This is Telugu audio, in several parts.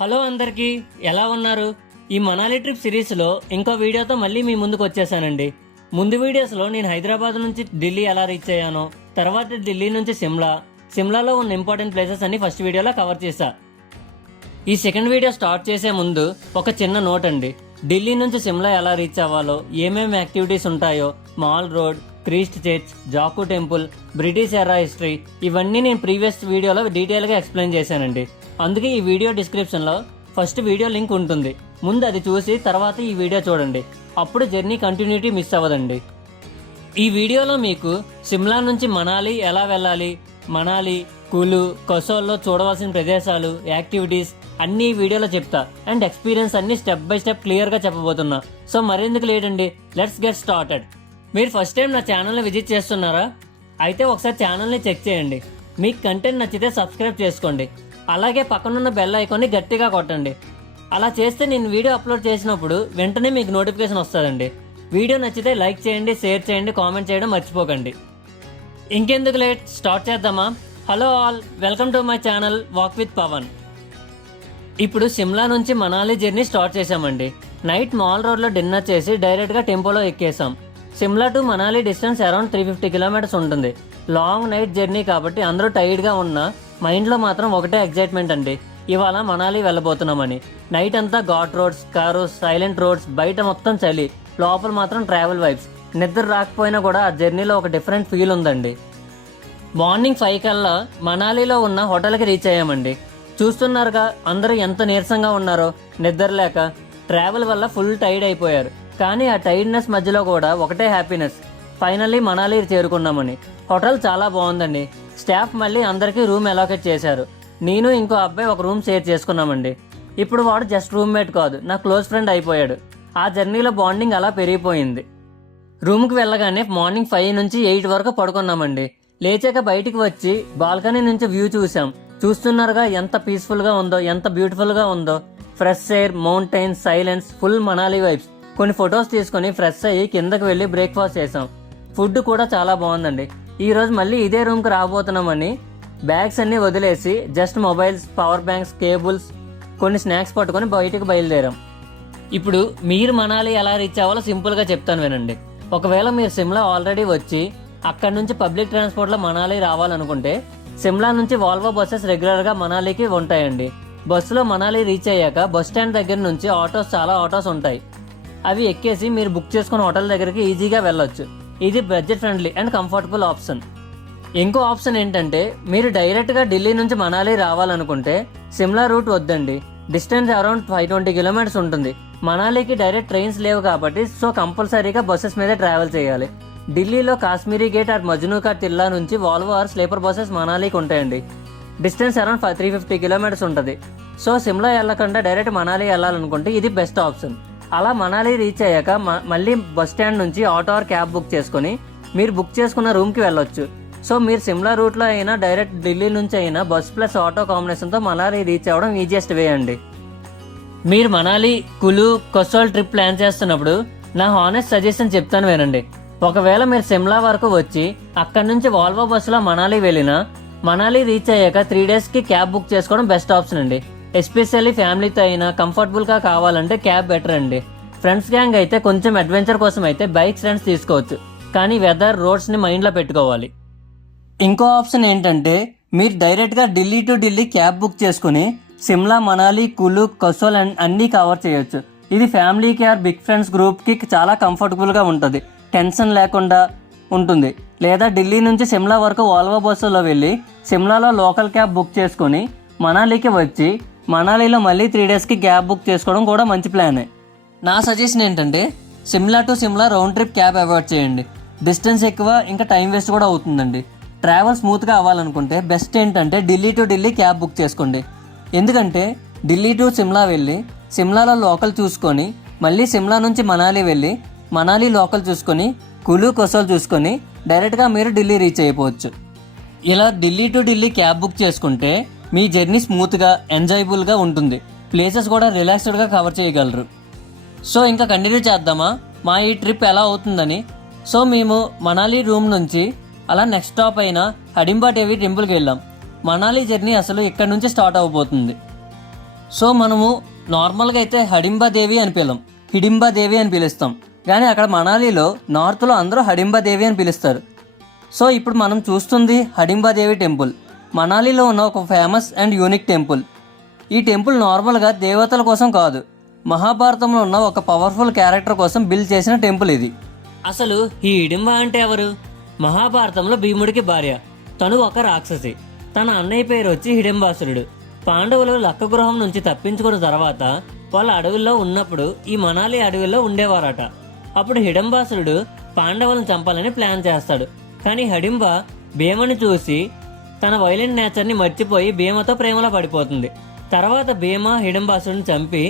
హలో అందరికీ, ఎలా ఉన్నారు? ఈ మనాలి ట్రిప్ సిరీస్లో ఇంకో వీడియోతో మళ్ళీ మీ ముందుకు వచ్చేసానండి. ముందు వీడియోస్లో నేను హైదరాబాద్ నుంచి ఢిల్లీ ఎలా రీచ్ అయ్యానో, తర్వాత ఢిల్లీ నుంచి సిమ్లాలో ఉన్న ఇంపార్టెంట్ ప్లేసెస్ అన్ని ఫస్ట్ వీడియోలో కవర్ చేశా. ఈ సెకండ్ వీడియో స్టార్ట్ చేసే ముందు ఒక చిన్న నోట్ అండి. ఢిల్లీ నుంచి సిమ్లా ఎలా రీచ్ అవ్వాలో, ఏమేమి యాక్టివిటీస్ ఉంటాయో, mall road, Christ Church, Jakhoo temple, British era history, ఇవన్నీ నేను ప్రీవియస్ వీడియోలో డీటెయిల్గా ఎక్స్ప్లెయిన్ చేశానండి. అందుకే ఈ వీడియో డిస్క్రిప్షన్లో ఫస్ట్ వీడియో లింక్ ఉంటుంది. ముందు అది చూసి తర్వాత ఈ వీడియో చూడండి. అప్పుడు జర్నీ కంటిన్యూటీ మిస్ అవ్వదండి. ఈ వీడియోలో మీకు సిమ్లా నుంచి మనాలి ఎలా వెళ్ళాలి, మనాలి, కులు, కసోల్లో చూడవలసిన ప్రదేశాలు, యాక్టివిటీస్ అన్ని వీడియోలో చెప్తా. అండ్ ఎక్స్పీరియన్స్ అన్ని స్టెప్ బై స్టెప్ క్లియర్గా చెప్పబోతున్నా. సో మరెందుకు లేటండి, లెట్స్ గెట్ స్టార్టెడ్. మీరు ఫస్ట్ టైం నా ఛానల్ని విజిట్ చేస్తున్నారా? అయితే ఒకసారి ఛానల్ని చెక్ చేయండి. మీకు కంటెంట్ నచ్చితే సబ్స్క్రైబ్ చేసుకోండి. అలాగే పక్కనున్న బెల్ ఐకాన్ని గట్టిగా కొట్టండి. అలా చేస్తే నేను వీడియో అప్లోడ్ చేసినప్పుడు వెంటనే మీకు నోటిఫికేషన్ వస్తుందండి. వీడియో నచ్చితే లైక్ చేయండి, షేర్ చేయండి, కామెంట్ చేయడం మర్చిపోకండి. ఇంకెందుకు లేట్, స్టార్ట్ చేద్దామా? Hello all, welcome to my channel walk with Pavan. ఇప్పుడు సిమ్లా నుంచి మనాలి జర్నీ స్టార్ట్ చేసామండి. నైట్ మాల్ రోడ్లో డిన్నర్ చేసి డైరెక్ట్గా టెంపోలో ఎక్కేసాం. Shimla to Manali distance around 350 kilometres ఉంటుంది. లాంగ్ నైట్ జర్నీ కాబట్టి అందరూ టైర్డ్గా ఉన్నా మైండ్లో మాత్రం ఒకటే ఎగ్జైట్మెంట్ అండి, ఇవాళ మనాలి వెళ్ళబోతున్నామని. నైట్ అంతా ఘాట్ రోడ్స్, కారోస్, సైలెంట్ రోడ్స్, బయట మొత్తం చలి, లోపల మాత్రం ట్రావెల్ వైబ్స్. నిద్ర రాకపోయినా కూడా ఆ జర్నీలో ఒక డిఫరెంట్ ఫీల్ ఉందండి. మార్నింగ్ 5 కల్లా మనాలిలో ఉన్న హోటల్కి రీచ్ అయ్యామండి. చూస్తున్నారుగా అందరూ ఎంత నీరసంగా ఉన్నారో, నిద్ర లేక, ట్రావెల్ వల్ల ఫుల్ టైర్డ్ అయిపోయారు. కానీ ఆ టైర్డ్నెస్ మధ్యలో కూడా ఒకటే హ్యాపీనెస్, ఫైనల్లీ మనాలి చేరుకున్నామని. హోటల్ చాలా బాగుందండి. స్టాఫ్ మళ్ళీ అందరికీ రూమ్ అలాకేట్ చేశారు. నేను ఇంకో అబ్బాయి ఒక రూమ్ షేర్ చేసుకున్నామండి. ఇప్పుడు వాడు జస్ట్ రూమ్మేట్ కాదు, నా క్లోజ్ ఫ్రెండ్ అయిపోయాడు. ఆ జర్నీలో బాండింగ్ అలా పెరిగిపోయింది. రూమ్కి వెళ్ళగానే మార్నింగ్ 5 నుంచి 8 వరకు పడుకున్నామండి. లేచాక బయటికి వచ్చి బాల్కనీ నుంచి వ్యూ చూసాం. చూస్తున్నారుగా ఎంత పీస్ఫుల్గా ఉందో, ఎంత బ్యూటిఫుల్గా ఉందో. Fresh air, mountains, silence, full Manali vibes. కొన్ని ఫొటోస్ తీసుకొని ఫ్రెష్ అయ్యి కిందకి వెళ్ళి బ్రేక్ఫాస్ట్ చేసాం. ఫుడ్ కూడా చాలా బాగుందండి. ఈ రోజు మళ్ళీ ఇదే రూమ్కి రాబోతున్నామని బ్యాగ్స్ అన్ని వదిలేసి just mobiles, power banks, cables, కొన్ని స్నాక్స్ పట్టుకొని బయటకు బయలుదేరాం. ఇప్పుడు మీరు మనాలి ఎలా రీచ్ అవ్వాలో సింపుల్గా చెప్తాను వినండి. ఒకవేళ మీరు సిమ్లా ఆల్రెడీ వచ్చి అక్కడ నుంచి పబ్లిక్ ట్రాన్స్పోర్ట్లో మనాలి రావాలనుకుంటే సిమ్లా నుంచి వాల్వో బస్సెస్ రెగ్యులర్గా మనాలికి ఉంటాయండి. బస్సులో మనాలి రీచ్ అయ్యాక బస్ స్టాండ్ దగ్గర నుంచి చాలా ఆటోస్ ఉంటాయి. అవి ఎక్కేసి మీరు బుక్ చేసుకున్న హోటల్ దగ్గరికి ఈజీగా వెళ్ళొచ్చు. ఇది budget friendly and comfortable option. ఇంకో ఆప్షన్ ఏంటంటే మీరు డైరెక్ట్గా ఢిల్లీ నుంచి మనాలి రావాలనుకుంటే సిమ్లా రూట్ వద్దండి. డిస్టెన్స్ అరౌండ్ 520 కిలోమీటర్స్ ఉంటుంది. మనాలికి డైరెక్ట్ ట్రైన్స్ లేవు కాబట్టి సో కంపల్సరీగా బస్సెస్ మీద ట్రావెల్ చేయాలి. ఢిల్లీలో కాశ్మీరీ గేట్ ఆర్ మజ్నూకా టిల్లా నుంచి వాల్వో ఆర్ స్లీపర్ బస్సెస్ మనాలికి ఉంటాయండి. డిస్టెన్స్ అరౌండ్ 350 కిలోమీటర్స్ ఉంటుంది. సో సిమ్లా వెళ్ళకుండా డైరెక్ట్ మనాలి వెళ్ళాలనుకుంటే ఇది బెస్ట్ ఆప్షన్. అలా మనాలి రీచ్ అయ్యాక మళ్ళీ బస్ స్టాండ్ నుంచి ఆటో ఆర్ క్యాబ్ బుక్ చేసుకుని మీరు బుక్ చేసుకున్న రూమ్కి వెళ్ళొచ్చు. సో మీరు సిమ్లా రూట్లో అయినా డైరెక్ట్ ఢిల్లీ నుంచి అయినా బస్ ప్లస్ ఆటో కాంబినేషన్తో మనాలి రీచ్ అవ్వడం ఈజియెస్ట్ వే అండి. మీరు మనాలి, కులు, కసోల్ ట్రిప్ ప్లాన్ చేస్తున్నప్పుడు నా హానెస్ట్ సజెషన్ చెప్తాను వినండి. ఒకవేళ మీరు సిమ్లా వరకు వచ్చి అక్కడి నుంచి వాల్వో బస్సులో మనాలి వెళ్ళినా మనాలి రీచ్ అయ్యాక 3 డేస్కి క్యాబ్ బుక్ చేసుకోవడం బెస్ట్ ఆప్షన్ అండి. ఎస్పెషల్లీ ఫ్యామిలీతో అయినా కంఫర్టబుల్గా కావాలంటే క్యాబ్ బెటర్ అండి. ఫ్రెండ్స్ గ్యాంగ్ అయితే కొంచెం అడ్వెంచర్ కోసం అయితే బైక్స్ రెంట్స్ తీసుకోవచ్చు. కానీ వెదర్, రోడ్స్ని మైండ్లో పెట్టుకోవాలి. ఇంకో ఆప్షన్ ఏంటంటే మీరు డైరెక్ట్గా Delhi to Delhi cab book చేసుకుని సిమ్లా, మనాలి, కులు, కసోల్ అన్నీ కవర్ చేయొచ్చు. ఇది ఫ్యామిలీకి ఆర్ బిగ్ ఫ్రెండ్స్ గ్రూప్కి చాలా కంఫర్టబుల్గా ఉంటుంది, టెన్షన్ లేకుండా ఉంటుంది. లేదా ఢిల్లీ నుంచి సిమ్లా వరకు వాల్వో బస్సులో వెళ్ళి సిమ్లాలో లోకల్ క్యాబ్ బుక్ చేసుకొని మనాలికి వచ్చి మనాలిలో మళ్ళీ 3 డేస్కి క్యాబ్ బుక్ చేసుకోవడం కూడా మంచి ప్లానే. నా సజెషన్ ఏంటంటే Shimla to Shimla round trip cab avoid చేయండి. డిస్టెన్స్ ఎక్కువ, ఇంకా టైం వేస్ట్ కూడా అవుతుందండి. ట్రావెల్ స్మూత్గా అవ్వాలనుకుంటే బెస్ట్ ఏంటంటే Delhi to Delhi cab book చేసుకోండి. ఎందుకంటే ఢిల్లీ టు సిమ్లా వెళ్ళి సిమ్లాలో లోకల్ చూసుకొని మళ్ళీ సిమ్లా నుంచి మనాలి వెళ్ళి మనాలి లోకల్ చూసుకొని కులు, కసోల్ చూసుకొని డైరెక్ట్గా మీరు ఢిల్లీ రీచ్ అయిపోవచ్చు. ఇలా Delhi to Delhi cab book చేసుకుంటే మీ జర్నీ స్మూత్గా, ఎంజాయబుల్గా ఉంటుంది. ప్లేసెస్ కూడా రిలాక్స్డ్గా కవర్ చేయగలరు. సో ఇంకా కంటిన్యూ చేద్దామా మా ఈ ట్రిప్ ఎలా అవుతుందని. సో మేము మనాలి రూమ్ నుంచి అలా నెక్స్ట్ స్టాప్ అయిన హడింబా దేవి టెంపుల్కి వెళ్ళాం. మనాలి జర్నీ అసలు ఇక్కడ నుంచి స్టార్ట్ అవబోతుంది. సో మనము నార్మల్గా అయితే హిడింబాదేవి అని హిడింబాదేవి అని పిలుస్తాం. కానీ అక్కడ మనాలిలో నార్త్లో అందరూ హిడింబాదేవి అని పిలుస్తారు. సో ఇప్పుడు మనం చూస్తుంది హిడింబాదేవి టెంపుల్. మనాలిలో ఉన్న ఒక ఫేమస్ అండ్ యూనిక్ టెంపుల్. ఈ టెంపుల్ నార్మల్గా దేవతల కోసం కాదు, మహాభారతంలో ఉన్న ఒక పవర్ఫుల్ క్యారెక్టర్ కోసం బిల్డ్ చేసిన టెంపుల్ ఇది. అసలు ఈ హిడింబ అంటే ఎవరు? మహాభారతంలో భీముడికి భార్య. తను ఒక రాక్షసి. తన అన్నయ్య పేరు వచ్చి హిడింబాసురుడు. పాండవులు లక్కగృహం నుంచి తప్పించుకున్న తర్వాత వాళ్ళ అడవుల్లో ఉన్నప్పుడు ఈ మనాలి అడవుల్లో ఉండేవారట. అప్పుడు హిడింబాసురుడు పాండవులను చంపాలని ప్లాన్ చేస్తాడు. కానీ హిడింబ భీమని చూసి తన వైలెంట్ నేచర్ని మర్చిపోయి భీమతో ప్రేమలో పడిపోతుంది. తర్వాత భీమ హిడింబాసురుడిని చంపి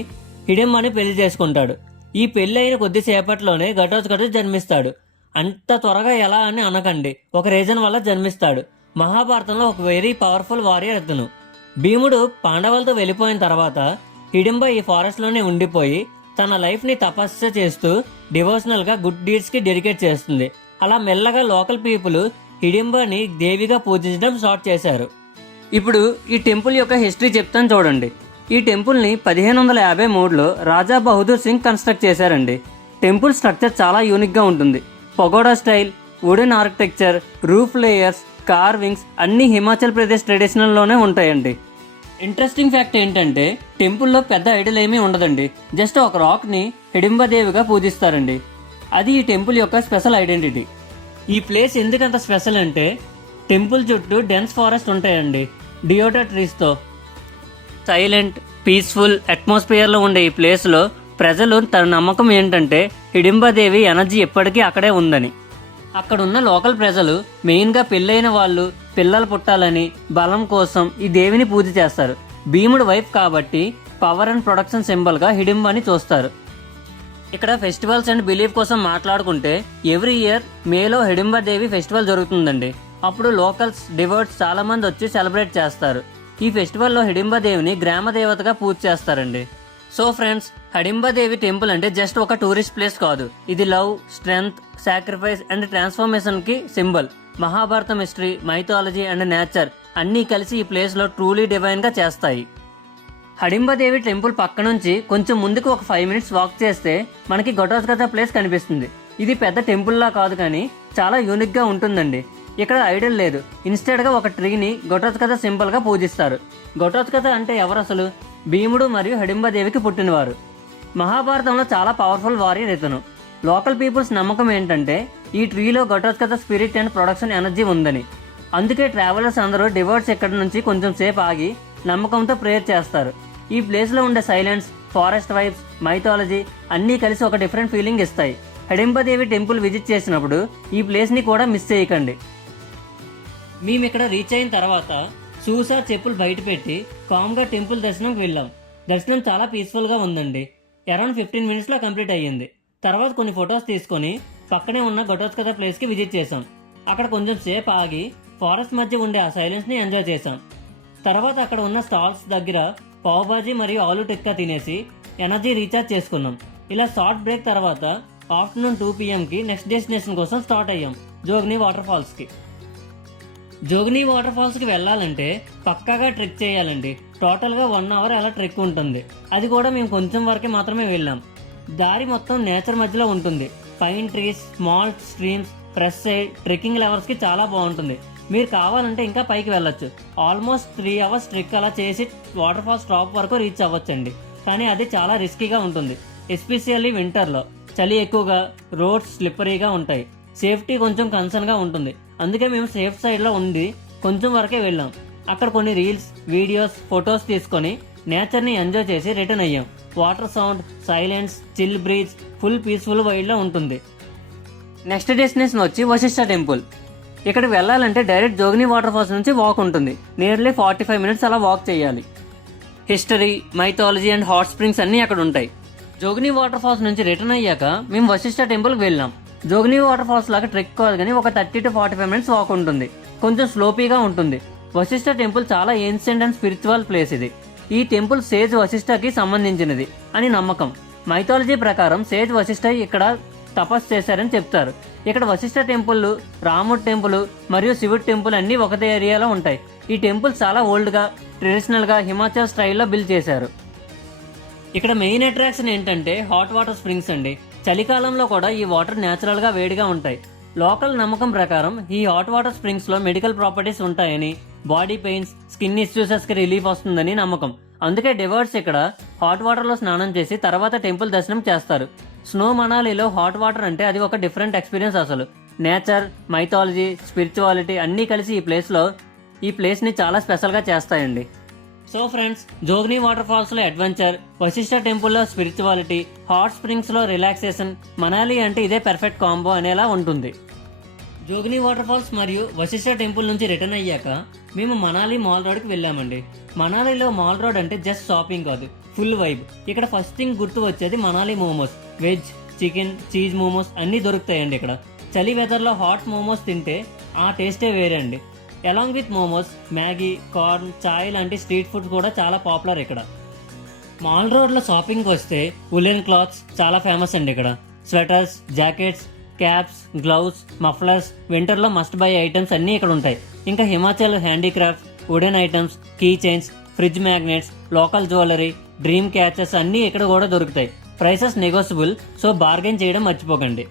హిడింబని పెళ్లి చేసుకుంటాడు. ఈ పెళ్లి అయిన కొద్దిసేపట్లోనే ఘటోత్కచుడు జన్మిస్తాడు. అంత త్వరగా ఎలా అని అనకండి, ఒక రీజన్ వల్ల జన్మిస్తాడు. మహాభారతంలో ఒక వెరీ పవర్ఫుల్ వారియర్ అతను. భీముడు పాండవులతో వెళ్ళిపోయిన తర్వాత హిడింబ ఈ ఫారెస్ట్ లోనే ఉండిపోయి తన లైఫ్ ని తపస్సు చేస్తూ డివోషనల్ గా గుడ్ డీడ్స్ కి డెడికేట్ చేస్తుంది. అలా మెల్లగా లోకల్ పీపుల్ హిడింబని దేవిగా పూజించడం స్టార్ట్ చేశారు. ఇప్పుడు ఈ టెంపుల్ యొక్క హిస్టరీ చెప్తాను చూడండి. ఈ టెంపుల్ని 1553లో రాజా బహదూర్ సింగ్ కన్స్ట్రక్ట్ చేశారండి. టెంపుల్ స్ట్రక్చర్ చాలా యూనిక్గా ఉంటుంది. Pagoda style, wooden architecture, roof layers, carvings అన్నీ హిమాచల్ ప్రదేశ్ ట్రెడిషనల్లోనే ఉంటాయండి. ఇంట్రెస్టింగ్ ఫ్యాక్ట్ ఏంటంటే టెంపుల్లో పెద్ద ఐడల్ ఏమీ ఉండదండి. జస్ట్ ఒక రాక్ని హిడింబాదేవిగా పూజిస్తారండి. అది ఈ టెంపుల్ యొక్క స్పెషల్ ఐడెంటిటీ. ఈ ప్లేస్ ఎందుకంత స్పెషల్ అంటే టెంపుల్ చుట్టూ డెన్స్ ఫారెస్ట్ ఉంటాయండి, డియోటా ట్రీస్తో. సైలెంట్, పీస్ఫుల్ అట్మాస్ఫియర్లో ఉండే ఈ ప్లేస్లో ప్రజలు తన నమ్మకం ఏంటంటే హిడింబాదేవి ఎనర్జీ ఎప్పటికీ అక్కడే ఉందని. అక్కడున్న లోకల్ ప్రజలు మెయిన్గా పెళ్ళైన వాళ్ళు పిల్లలు పుట్టాలని బలం కోసం ఈ దేవిని పూజ చేస్తారు. భీముడు వైఫ్ కాబట్టి పవర్ అండ్ ప్రొడక్షన్ సింబల్గా హిడింబాని చూస్తారు. ఇక్కడ ఫెస్టివల్స్ అండ్ బిలీఫ్ కోసం మాట్లాడుకుంటే ఎవ్రీ ఇయర్ మేలో హిడింబాదేవి ఫెస్టివల్ జరుగుతుందండి. అప్పుడు లోకల్స్, డివోట్స్ చాలా మంది వచ్చి సెలబ్రేట్ చేస్తారు. ఈ ఫెస్టివల్లో హిడింబాదేవిని గ్రామ దేవతగా పూజ చేస్తారండి. సో ఫ్రెండ్స్, హిడింబాదేవి టెంపుల్ అంటే జస్ట్ ఒక టూరిస్ట్ ప్లేస్ కాదు. ఇది love, strength, sacrifice and transformation కి symbol. Mahabharatam history, mythology and nature అన్నీ కలిసి ఈ ప్లేస్ లో ట్రూలీ డివైన్ గా చేస్తాయి. హిడింబాదేవి టెంపుల్ పక్క నుంచి కొంచెం ముందుకు ఒక 5 minutes వాక్ చేస్తే మనకి ఘటోత్కచ ప్లేస్ కనిపిస్తుంది. ఇది పెద్ద టెంపుల్ లా కాదు కానీ చాలా యూనిక్ గా ఉంటుందండి. ఇక్కడ ఐడల్ లేదు, ఇన్స్టెడ్ గా ఒక ట్రీని ఘటోత్కచ సింబల్ గా పూజిస్తారు. ఘటోత్కచ అంటే ఎవరు అసలు? భీముడు మరియు హిడింబాదేవికి పుట్టినవారు. మహాభారతంలో చాలా పవర్ఫుల్ వారియర్ ఇతను. లోకల్ పీపుల్స్ నమ్మకం ఏంటంటే ఈ ట్రీలో Ghatotkacha spirit and production energy ఉందని. అందుకే ట్రావెలర్స్ అందరూ డివోట్స్ ఇక్కడ నుంచి కొంచెం సేపు ఆగి నమ్మకంతో ప్రేయర్ చేస్తారు. ఈ ప్లేస్లో ఉండే సైలెన్స్, ఫారెస్ట్ వైబ్స్, మైథాలజీ అన్నీ కలిసి ఒక డిఫరెంట్ ఫీలింగ్ ఇస్తాయి. హిడింబాదేవి టెంపుల్ విజిట్ చేసినప్పుడు ఈ ప్లేస్ని కూడా మిస్ చేయకండి. మేము ఇక్కడ రీచ్ అయిన తర్వాత షూస్ చెప్పులు బయట పెట్టి కామ్గా టెంపుల్ దర్శనంకి వెళ్ళాం. దర్శనం చాలా పీస్ఫుల్గా ఉందండి. అరౌండ్ 15 minutesలో కంప్లీట్ అయ్యింది. తర్వాత కొన్ని ఫొటోస్ తీసుకొని పక్కనే ఉన్న ఘటోత్కచ ప్లేస్కి విజిట్ చేసాం. అక్కడ కొంచెం సేపు ఆగి ఫారెస్ట్ మధ్య ఉండే ఆ సైలెన్స్ని ఎంజాయ్ చేశాం. తర్వాత అక్కడ ఉన్న స్టాల్స్ దగ్గర పావుబాజీ మరియు ఆలు టిక్కా తినేసి ఎనర్జీ రీఛార్జ్ చేసుకున్నాం. ఇలా షార్ట్ బ్రేక్ తర్వాత ఆఫ్టర్నూన్ 2 PM నెక్స్ట్ డెస్టినేషన్ కోసం స్టార్ట్ అయ్యాం, జోగిని వాటర్ ఫాల్స్కి. జోగిని వాటర్ ఫాల్స్కి వెళ్ళాలంటే పక్కాగా ట్రెక్ చేయాలండి. టోటల్గా 1 hour అలా ట్రెక్ ఉంటుంది. అది కూడా మేము కొంచెం వరకే మాత్రమే వెళ్ళాం. దారి మొత్తం నేచర్ మధ్యలో ఉంటుంది. Pine trees, small streams, fresh side, trekking లెవెల్స్కి చాలా బాగుంటుంది. మీరు కావాలంటే ఇంకా పైకి వెళ్ళొచ్చు. ఆల్మోస్ట్ 3 hours ట్రెక్ అలా చేసి వాటర్ ఫాల్స్ టాప్ వరకు రీచ్ అవ్వచ్చండి. కానీ అది చాలా రిస్కీగా ఉంటుంది, ఎస్పెషల్లీ వింటర్లో. చలి ఎక్కువగా, రోడ్స్ స్లిప్పరీగా ఉంటాయి, సేఫ్టీ కొంచెం కన్సర్న్గా ఉంటుంది. అందుకే మేము సేఫ్ సైడ్లో ఉండి కొంచెం వరకే వెళ్ళాం. అక్కడ కొన్ని రీల్స్, వీడియోస్, ఫొటోస్ తీసుకొని నేచర్ని ఎంజాయ్ చేసి రిటర్న్ అయ్యాం. Water sound, silence, chill breeze, full peaceful వైడ్లో ఉంటుంది. నెక్స్ట్ డెస్టినేషన్ వచ్చి వశిష్ఠ టెంపుల్. ఇక్కడికి వెళ్ళాలంటే డైరెక్ట్ జోగిని వాటర్ ఫాల్స్ నుంచి వాక్ ఉంటుంది. నియర్లీ 45 minutes అలా వాక్ చేయాలి. History, mythology and hot springs అన్నీ అక్కడ ఉంటాయి. జోగిని వాటర్ ఫాల్స్ నుంచి రిటర్న్ అయ్యాక మేము వశిష్ఠ టెంపుల్కి వెళ్ళాం. జోగిని వాటర్ ఫాల్స్ లాగా ట్రెక్ కాదు కానీ ఒక 30 to 45 minutes వాక్ ఉంటుంది. కొంచెం స్లోపీగా ఉంటుంది. వశిష్ఠ టెంపుల్ చాలా ఏన్షియంట్ అండ్ స్పిరిచువల్ ప్లేస్ ఇది. ఈ టెంపుల్ సేజ్ వశిష్ఠకి సంబంధించినది అని నమ్మకం. మైథాలజీ ప్రకారం సేజ్ వశిష్ఠ ఇక్కడ తపస్సు చేశారని చెప్తారు. ఇక్కడ వశిష్ఠ టెంపుల్, రాముడు టెంపుల్ మరియు శివుడి టెంపుల్ అన్నీ ఒకటే ఏరియాలో ఉంటాయి. ఈ టెంపుల్ చాలా ఓల్డ్గా, ట్రెడిషనల్గా హిమాచల్ స్టైల్లో బిల్డ్ చేశారు. ఇక్కడ మెయిన్ అట్రాక్షన్ ఏంటంటే హాట్ వాటర్ స్ప్రింగ్స్ అండి. చలికాలంలో కూడా ఈ వాటర్ న్యాచురల్ గా వేడిగా ఉంటాయి. లోకల్ నమ్మకం ప్రకారం ఈ హాట్ వాటర్ స్ప్రింగ్స్ లో మెడికల్ ప్రాపర్టీస్ ఉంటాయని, బాడీ పెయిన్స్, స్కిన్ ఇష్యూసెస్ కి రిలీఫ్ వస్తుందని నమ్మకం. అందుకే డివర్స్ ఇక్కడ హాట్ వాటర్ లో స్నానం చేసి తర్వాత టెంపుల్ దర్శనం చేస్తారు. స్నో మనాలిలో హాట్ వాటర్ అంటే అది ఒక డిఫరెంట్ ఎక్స్పీరియన్స్. అసలు నేచర్, మైథాలజీ, స్పిరిచువాలిటీ అన్నీ కలిసి ఈ ప్లేస్ ని చాలా స్పెషల్ గా చేస్తాయండి. సో ఫ్రెండ్స్, జోగ్ని వాటర్ ఫాల్స్ లో అడ్వెంచర్, వశిష్ఠ టెంపుల్ లో స్పిరిచువాలిటీ, హాట్ స్ప్రింగ్స్ లో రిలాక్సేషన్, మనాలి అంటే ఇదే పర్ఫెక్ట్ కాంబో అనేలా ఉంటుంది. జోగ్ని వాటర్ ఫాల్స్ మరియు వశిష్ఠ టెంపుల్ నుంచి రిటర్న్ అయ్యాక మేము మనాలి మాల్ రోడ్ కి వెళ్ళామండి. మనాలిలో మాల్ రోడ్ అంటే జస్ట్ షాపింగ్ కాదు, ఫుల్ వైబ్. ఇక్కడ ఫస్ట్ థింగ్ గుర్తు వచ్చేది Manali momos. Veg, chicken, cheese momos అన్నీ దొరుకుతాయండి ఇక్కడ. చలి వెదర్ లో హాట్ మోమోస్ తింటే ఆ టేస్టే వేరే అండి. Along with momos, Maggi, corn, chai లాంటి స్ట్రీట్ ఫుడ్ కూడా చాలా పాపులర్ ఇక్కడ. మాల్ రోడ్ లో షాపింగ్ వస్తే ఉలెన్ క్లాత్స్ చాలా ఫేమస్ అండి ఇక్కడ. Sweaters, jackets, caps, gloves, mufflers, winter లో మస్ట్ బై ఐటమ్స్ అన్నీ ఇక్కడ ఉంటాయి. ఇంకా Himachal handicrafts, wooden items, key chains, fridge magnets, local jewellery, dream catchers అన్నీ ఇక్కడ కూడా దొరుకుతాయి. ప్రైసెస్ నెగోషియబుల్, సో బార్గెన్ చేయడం మర్చిపోకండి.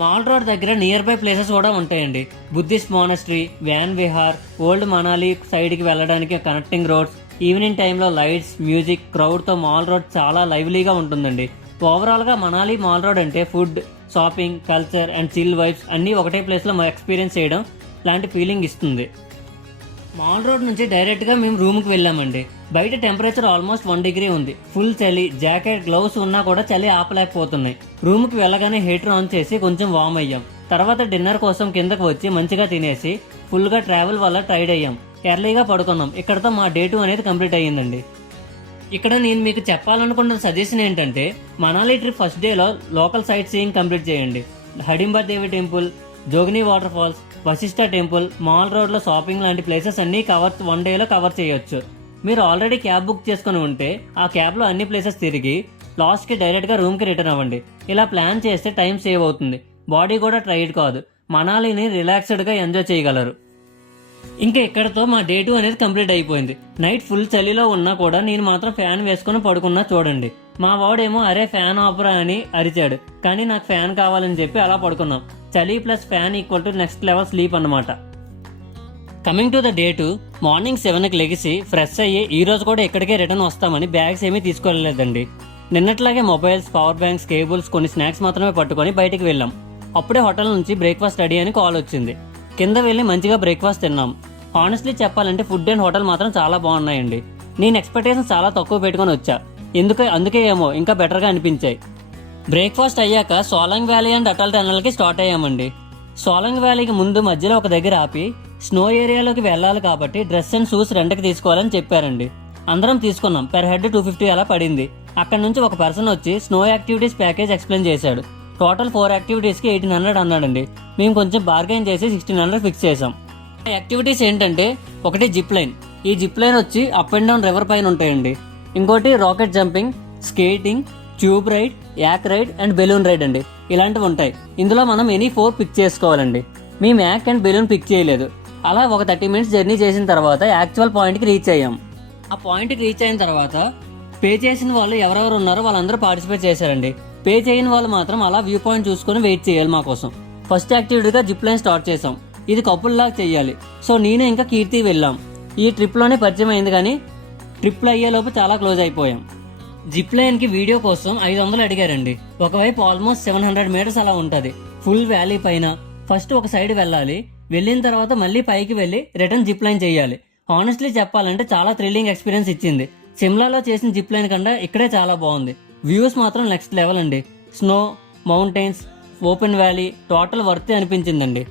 మాల్ రోడ్ దగ్గర నియర్ బై ప్లేసెస్ కూడా ఉంటాయండి. Buddhist monastery, Van Vihar, old Manali side కి వెళ్ళడానికి కనెక్టింగ్ రోడ్స్, ఈవినింగ్ టైంలో లైట్స్, మ్యూజిక్, క్రౌడ్ తో మాల్ రోడ్ చాలా లైవ్లీగా ఉంటుందండి. ఓవరాల్ గా మనాలి మాల్ రోడ్ అంటే food, shopping, culture and chill vibes అన్నీ ఒకటే ప్లేస్ లో ఎక్స్పీరియన్స్ చేయడం లాంటి ఫీలింగ్ ఇస్తుంది. మాల్ రోడ్ నుంచి డైరెక్ట్ గా మేము రూమ్ కి వెళ్ళామండి. బయట టెంపరేచర్ ఆల్మోస్ట్ 1 డిగ్రీ ఉంది. ఫుల్ చలి, జాకెట్, గ్లౌస్ ఉన్నా కూడా చలి ఆపలేకపోతున్నాయి. రూమ్ కి వెళ్ళగానే హీటర్ ఆన్ చేసి కొంచెం వార్మ్ అయ్యాం. తర్వాత డిన్నర్ కోసం కిందకు వచ్చి మంచిగా తినేసి ఫుల్ గా ట్రావెల్ వల్ల టైర్డ్ అయ్యాం. ఎర్లీగా పడుకున్నాం. ఇక్కడతో మా డే 2 అనేది కంప్లీట్ అయ్యిందండి. ఇక్కడ నేను మీకు చెప్పాలనుకున్న సజెషన్ ఏంటంటే, మనాలి ట్రిప్ ఫస్ట్ డేలో లోకల్ సైట్ సీయింగ్ కంప్లీట్ చేయండి. Hadimba Devi temple, Jogini waterfalls, Vashisht temple, mall road లో షాపింగ్ లాంటి ప్లేసెస్ అన్ని 1 డేలో కవర్ చేయొచ్చు. మీరు ఆల్రెడీ క్యాబ్ బుక్ చేసుకుని ఉంటే ఆ క్యాబ్ లో అన్ని ప్లేసెస్ తిరిగి లాస్ట్ కి డైరెక్ట్ గా రూమ్ కి రిటర్న్ అవ్వండి. ఇలా ప్లాన్ చేస్తే టైం సేవ్ అవుతుంది, బాడీ కూడా టైర్డ్ కాదు, మనాలిని రిలాక్స్డ్ గా ఎంజాయ్ చేయగలరు. ఇంకా ఇక్కడతో మా డే 2 అనేది కంప్లీట్ అయిపోయింది. నైట్ ఫుల్ చలిలో ఉన్నా కూడా నేను మాత్రం ఫ్యాన్ వేసుకుని పడుకున్నా చూడండి. మా వాడేమో అరే ఫ్యాన్ ఆపరా అని అరిచాడు, కానీ నాకు ఫ్యాన్ కావాలని చెప్పి అలా పడుకున్నాం. చలి plus fan equal to next level sleep అన్నమాట. Coming to the day 2, morning 7కి లెగిసి ఫ్రెష్ అయ్యి ఈ రోజు కూడా ఇక్కడికే రిటర్న్ వస్తామని బ్యాగ్స్ ఏమీ తీసుకోలేదండి. నిన్నట్లాగే మొబైల్స్, పవర్ బ్యాంక్స్, కేబుల్స్, కొన్ని స్నాక్స్ మాత్రమే పట్టుకొని బయటికి వెళ్ళాం. అప్పుడే హోటల్ నుంచి బ్రేక్ఫాస్ట్ రెడీ అని కాల్ వచ్చింది. కింద వెళ్ళి మంచిగా బ్రేక్ఫాస్ట్ తిన్నాం. హానెస్ట్లీ చెప్పాలంటే ఫుడ్ అండ్ హోటల్ మాత్రం చాలా బాగున్నాయండి. నేను ఎక్స్పెక్టేషన్ చాలా తక్కువ పెట్టుకొని వచ్చా, అందుకే ఏమో ఇంకా బెటర్గా అనిపించాయి. బ్రేక్ఫాస్ట్ అయ్యాక సోలంగ్ వ్యాలీ అండ్ అటల్ టనల్కి స్టార్ట్ అయ్యామండి. సోలంగ్ వ్యాలీకి ముందు మధ్యలో ఒక దగ్గర ఆపి స్నో ఏరియాలోకి వెళ్ళాలి కాబట్టి డ్రెస్ అండ్ షూస్ రెంట్కి తీసుకోవాలని చెప్పారండి. అందరం తీసుకున్నాం. పెర్ హెడ్ 250 అలా పడింది. అక్కడ నుంచి ఒక పర్సన్ వచ్చి స్నో యాక్టివిటీస్ ప్యాకేజ్ ఎక్స్ప్లెయిన్ చేశాడు. టోటల్ 4 యాక్టివిటీస్కి 1800 అన్నాడండి. మేము కొంచెం బార్గెన్ చేసి 1600 ఫిక్స్ చేసాం. ఆ యాక్టివిటీస్ ఏంటంటే, ఒకటి జిప్ లైన్. ఈ జిప్ లైన్ వచ్చి అప్ అండ్ డౌన్ రివర్ పైన ఉంటాయండి. ఇంకోటి rocket jumping, skating, tube ride, yak ride and balloon ride అండి. ఇలాంటివి ఉంటాయి. ఇందులో మనం ఎనీ 4 పిక్ చేసుకోవాలండి. మేము యాక్ అండ్ బెలూన్ పిక్ చేయలేదు. అలా ఒక 30 మినిట్స్ జర్నీ చేసిన తర్వాత యాక్చువల్ పాయింట్కి రీచ్ అయ్యాం. ఆ పాయింట్కి రీచ్ అయిన తర్వాత పే చేసిన వాళ్ళు ఎవరెవరు ఉన్నారో వాళ్ళందరూ పార్టిసిపేట్ చేశారండి. పే చేయని వాళ్ళు మాత్రం అలా వ్యూ పాయింట్ చూసుకుని వెయిట్ చేయాలి మా కోసం. ఫస్ట్ యాక్టివిటీగా జిప్ లైన్ స్టార్ట్ చేసాం. ఇది కపుల్ లాగా చెయ్యాలి. సో నేను ఇంకా కీర్తి వెళ్ళాం. ఈ ట్రిప్లోనే పరిచయం అయింది, కానీ ట్రిప్లో అయ్యేలోపు చాలా క్లోజ్ అయిపోయాం. జిప్ లైన్కి వీడియో కోసం 500 అడిగారండి. ఒకవైపు ఆల్మోస్ట్ 700 మీటర్స్ అలా ఉంటుంది. ఫుల్ వ్యాలీ పైన ఫస్ట్ ఒక సైడ్ వెళ్ళాలి. వెళ్ళిన తర్వాత మళ్ళీ పైకి వెళ్ళి రిటర్న్ జిప్ లైన్ చేయాలి. హానెస్ట్లీ చెప్పాలంటే చాలా థ్రిల్లింగ్ ఎక్స్పీరియన్స్ ఇచ్చింది. సిమ్లాలో చేసిన జిప్ లైన్ కన్నా ఇక్కడే చాలా బాగుంది. వ్యూస్ మాత్రం నెక్స్ట్ లెవెల్ అండి. Snow, mountains, open valley, total worth అనిపించిందండి.